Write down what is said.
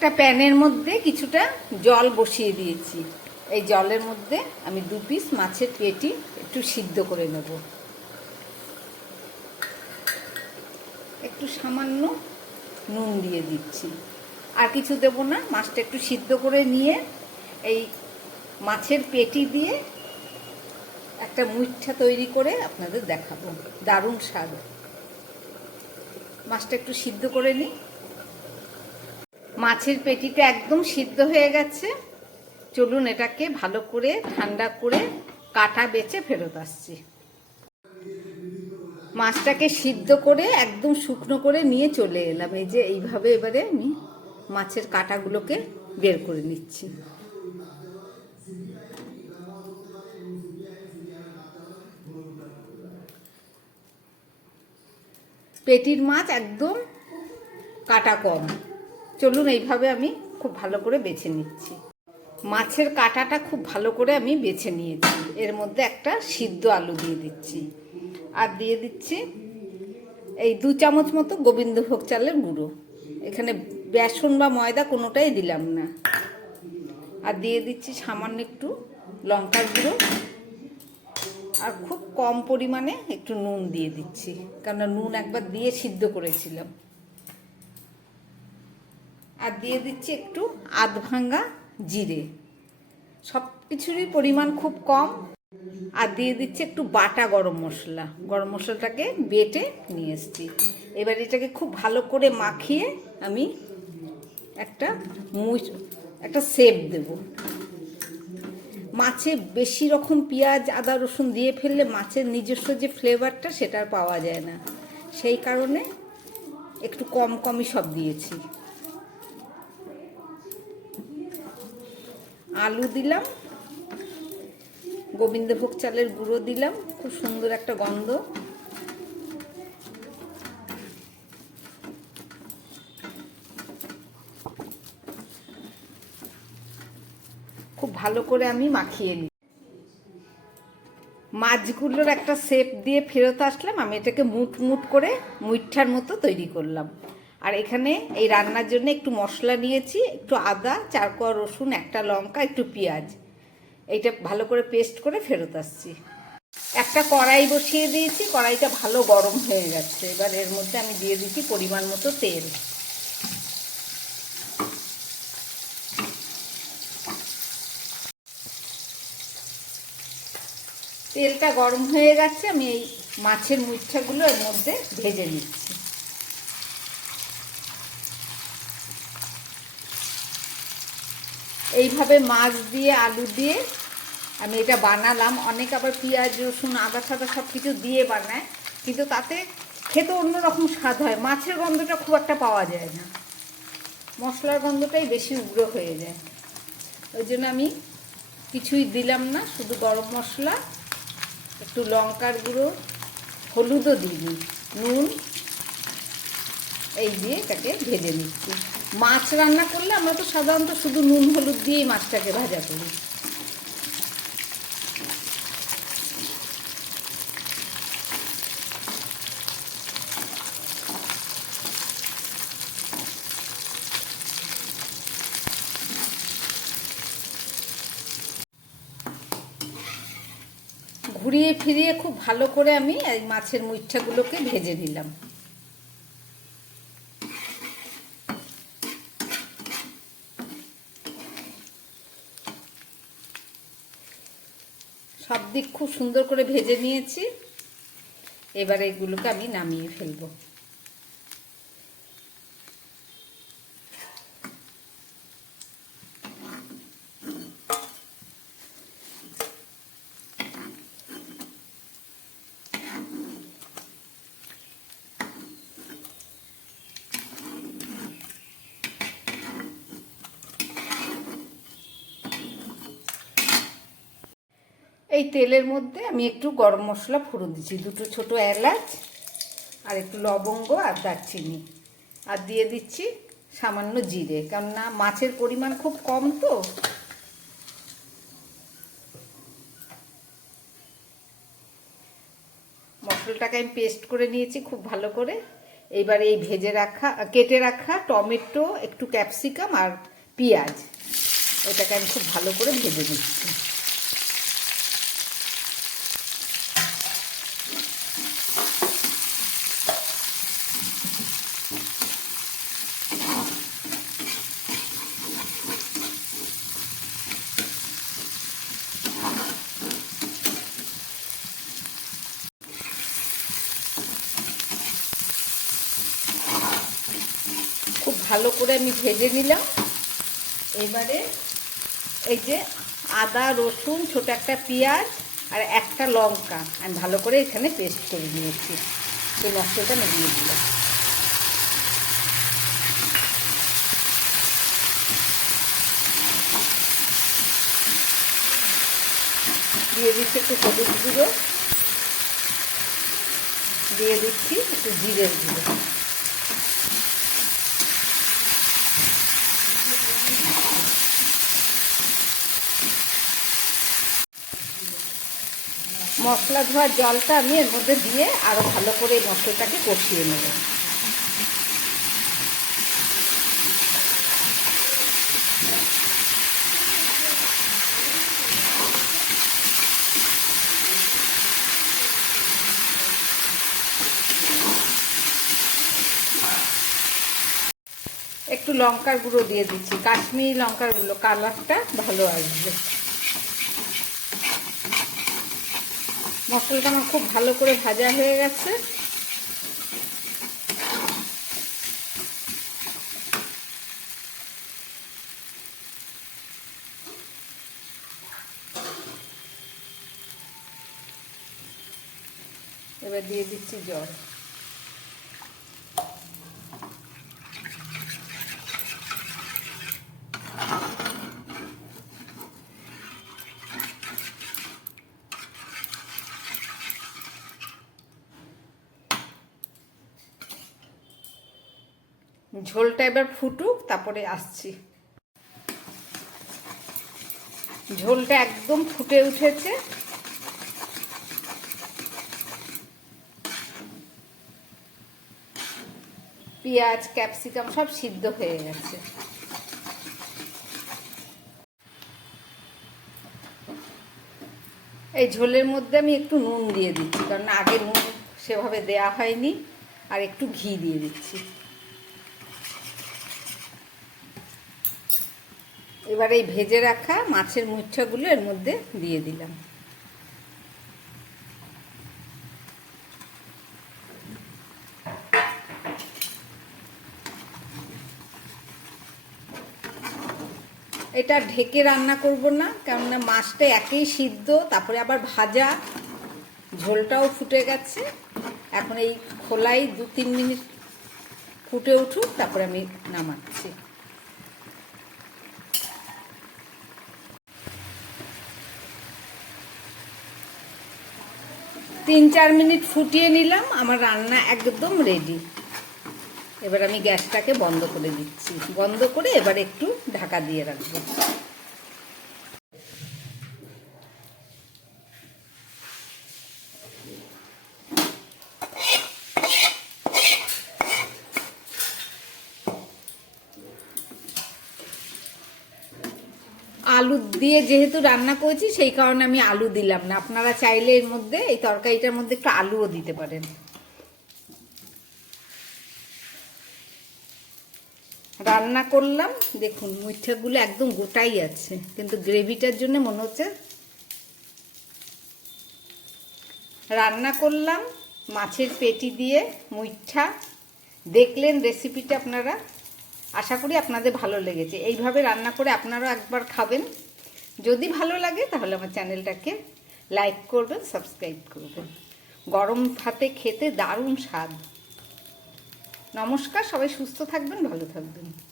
একটা প্যানের মধ্যে কিছুটা জল বসিয়ে দিয়েছি। এই জলের মধ্যে আমি দু পিস মাছের পেটি একটু সিদ্ধ করে নেব। একটু সামান্য নুন দিয়ে দিচ্ছি। আর কিছু দেব না, মাছটা একটু সিদ্ধ করে নিয়ে এই মাছের পেটি দিয়ে একটা মুইঠা তৈরি করে আপনাদের দেখাবো। দারুণ স্বাদ। মাছটা একটু সিদ্ধ করে নিই। মাছের পেটিটা একদম সিদ্ধ হয়ে গেছে। চলুন এটাকে ভালো করে, ঠান্ডা করে কাটা বেচে ফেরত আসছি। মাছটাকে সিদ্ধ করে একদম শুকনো করে নিয়ে চলে এলাম। এই যে এইভাবে এবারে আমি মাছের কাটাগুলোকে বের করে নিচ্ছি। পেটির মাছ একদম কাটা কম। চলুন এইভাবে আমি খুব ভালো করে বেছে নিচ্ছি। মাছের কাটাটা খুব ভালো করে আমি বেছে নিয়েছি। এর মধ্যে একটা সিদ্ধ আলু দিয়ে দিচ্ছি। আর দিয়ে দিচ্ছি এই দু চামচ মতো গোবিন্দভোগ চালের গুঁড়ো। এখানে বেসন বা ময়দা কোনোটাই দিলাম না। আর দিয়ে দিচ্ছি সামান্য একটু লঙ্কার গুঁড়ো। আর খুব কম পরিমাণে একটু নুন দিয়ে দিচ্ছি। কেননা নুন একবার দিয়ে সিদ্ধ করেছিলাম। আর দিয়ে দিচ্ছি একটু আধ ভাঙ্গা জিরে। সব কিছুরই পরিমাণ খুব কম। আর দিয়ে দিচ্ছি একটু বাটা গরম মশলা। গরম মশলাটাকে বেটে নিয়ে এসছি। এবার এটাকে খুব ভালো করে মাখিয়ে আমি একটা মুচ একটা সেপ দেব। মাছে বেশি রকম পেঁয়াজ, আদা, রসুন দিয়ে ফেললে মাছের নিজস্ব যে ফ্লেভারটা সেটা আর পাওয়া যায় না। সেই কারণে একটু কম কমই সব দিয়েছি। আলু দিলাম, গোবিন্দভোগ চালের গুঁড়ো দিলাম, খুব সুন্দর একটা গন্ধ। খুব ভালো করে আমি মাখিয়ে নিই। মাছগুলোর একটা শেপ দিয়ে ফেরত আসলাম, আমি এটাকে মুট মুট করে মুইঠার মতো তৈরি করলাম। আর এখানে এই রান্নার জন্য একটু মশলা নিয়েছি, একটু আদা চার কোয়া রসুন, একটা লঙ্কা, একটু পেঁয়াজ। এইটা ভালো করে পেস্ট করে ফেরত আসছি। একটা কড়াই বসিয়ে দিয়েছি, কড়াইটা ভালো গরম হয়ে যাচ্ছে এবার এর মধ্যে আমি দিয়ে দিচ্ছি পরিমাণ মতো তেল। তেলটা গরম হয়ে গেছে, আমি এই মাছের মুচ্ছাগুলো এর মধ্যে ভেজে নিচ্ছি। এইভাবে মাছ দিয়ে, আলু দিয়ে আমি এটা বানালাম। অনেক আবার পেঁয়াজ, রসুন, আদা সাদা সব কিছু দিয়ে বানায়, কিন্তু তাতে খেতে অন্যরকম স্বাদ হয়। মাছের গন্ধটা খুব একটা পাওয়া যায় না। মশলার গন্ধটাই বেশি উগ্র হয়ে যায়। ওই জন্য আমি কিছুই দিলাম না, শুধু গরম মশলা, একটু লঙ্কার গুঁড়ো, হলুদও দিই। নুন, এই দিয়ে এটাকে ভেজে নিচ্ছি। মাছ রান্না করলে আমরা তো সাধারণত শুধু নুন, হলুদ দিয়েই মাছটাকে ভাজা করি। ঘুরিয়ে ফিরিয়ে খুব ভালো করে আমি এই মাছের মুইঠাগুলোকে ভেজে নিলাম সব দিক খুব সুন্দর করে ভেজে নিয়েছি। এবার এগুলোকে আমি নামিয়ে ফেলব। এই তেলের মধ্যে আমি একটু গরম মশলা ফোড়ন দিচ্ছি। দুটো ছোট এলাচ আর একটু লবঙ্গ আর দারচিনি। আর দিয়ে দিচ্ছি সামান্য জিরে। কেননা মাছের পরিমাণ খুব কম তো। মশলাটাকে আমি পেস্ট করে নিয়েছি খুব ভালো করে। এইবার এই ভেজে রাখা, কেটে রাখা টমেটো, একটু ক্যাপসিকাম আর পেঁয়াজ। এটাকে আমি খুব ভালো করে ভেজে নিচ্ছি। ভালো করে আমি ভেজে নিলাম। এবারে এই যে আদা, রসুন, ছোট একটা পেঁয়াজ আর একটা লঙ্কা। আমি ভালো করে এখানে পেস্ট করে নিয়েছি। সেই মশলাটা আমি দিয়ে দিলাম। দিয়ে দিচ্ছি একটু হলুদ গুঁড়ো। দিয়ে দিচ্ছি একটু জিরের গুঁড়ো। মশলা ধোয়ার জলটা আমি এর মধ্যে দিয়ে আরও ভালো করে মশলাটাকে কষিয়ে নেব। একটু লঙ্কার গুঁড়ো দিয়ে দিচ্ছি। কাশ্মীরি লঙ্কার গুঁড়ো, কালারটা ভালো আসবে। মশলাটা আমার খুব ভালো করে ভাজা হয়ে গেছে। এবার দিয়ে দিচ্ছি জল। ঝোলটা এবার ফুটুক, তারপরে আসছি। ঝোলটা একদম ফুটে উঠেছে। পেঁয়াজ, ক্যাপসিকাম সব সিদ্ধ হয়ে গেছে। এই ঝোলের মধ্যে আমি একটু নুন দিয়ে দিচ্ছি, কারণ আগে নুন সেভাবে দেয়া হয়নি, আর একটু ঘি দিয়ে দিচ্ছি। এবার এই ভেজে রাখা মাছের মুচ্ছাগুলো এর মধ্যে দিয়ে দিলাম। এটা ঢেকে রান্না করব না, কেননা মাছটা একেই সিদ্ধ, তারপরে আবার ভাজা, ঝোলটাও ফুটে গেছে। এখন এই খোলাই দু তিন মিনিট ফুটে উঠুক, তারপরে আমি নামাচ্ছি। তিন চার মিনিট ফুটিয়ে নিলাম, আমার রান্না একদম রেডি এবার আমি গ্যাসটাকে বন্ধ করে দিচ্ছি। বন্ধ করে এবার একটু ঢাকা দিয়ে রাখব। আলু দিয়ে যেহেতু রান্না করেছি, সেই কারণে আমি আলু দিলাম না। আপনারা চাইলে এর মধ্যে, এই তরকারিটার মধ্যে একটু আলুও দিতে পারেন। রান্না করলাম, দেখুন, মুঠাগুলো একদম গোটাই আছে, কিন্তু গ্রেভিটার জন্য মনে হচ্ছে রান্না করলাম, মাছের পেটি দিয়ে মুইঠা দেখলেন রেসিপিটা আপনারা? আশা করি আপনাদের ভালো লেগেছে। এইভাবে রান্না করে আপনারাও একবার খাবেন। যদি ভালো লাগে, তাহলে আমার চ্যানেলটাকে লাইক করবেন, সাবস্ক্রাইব করবেন। গরম ভাতে খেতে দারুণ স্বাদ। নমস্কার, সবাই সুস্থ থাকবেন, ভালো থাকবেন।